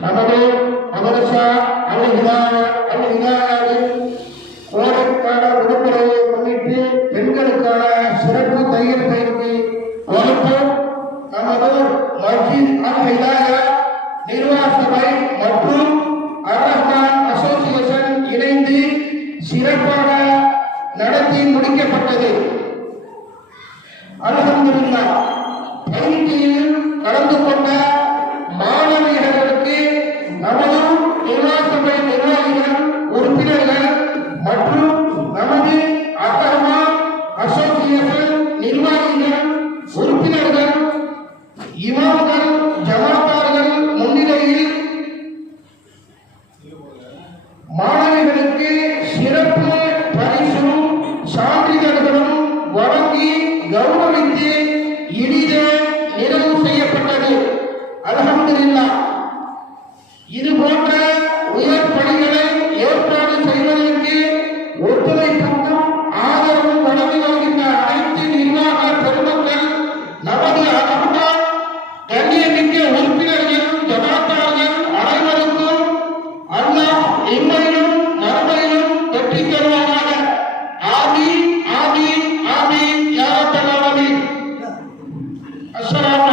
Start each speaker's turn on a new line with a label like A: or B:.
A: நமது மதரசா அல் ஹிதாயா அல் ஹிதாயாவின் கோடைக்கான விடுமுறையை முன்னிட்டு பெண்களுக்கான சிறப்பு தையல் பயிற்சி வகுப்பு நமது மஜித் அல் ஹிதாயா நிர்வாக சபை மற்றும் அரசான் அசோசியேஷன் இணைந்து சிறப்பாக நடத்தி முடிக்கப்பட்டது. அல்ஹம்துலில்லாஹ். பயிற்சியில் கலந்து கொண்ட நிர்வாகிகள் உறுப்பினர்கள் இமாம்கள் ஜமாத்தார்கள் முன்னிலையில் மாணவிகளுக்கு சிறப்பு பரிசும் சான்றிதழ்களும் வழங்கி கௌரவித்து இனித நிறைவு செய்யப்பட்டது. அல்ஹம்துலில்லாஹ். இதுபோல இன்மையிலும் நன்மையிலும் வெற்றி பெறுவாராக ஆமி ஆமி ஆமி யாரத்தலாமி அஸ்லாம்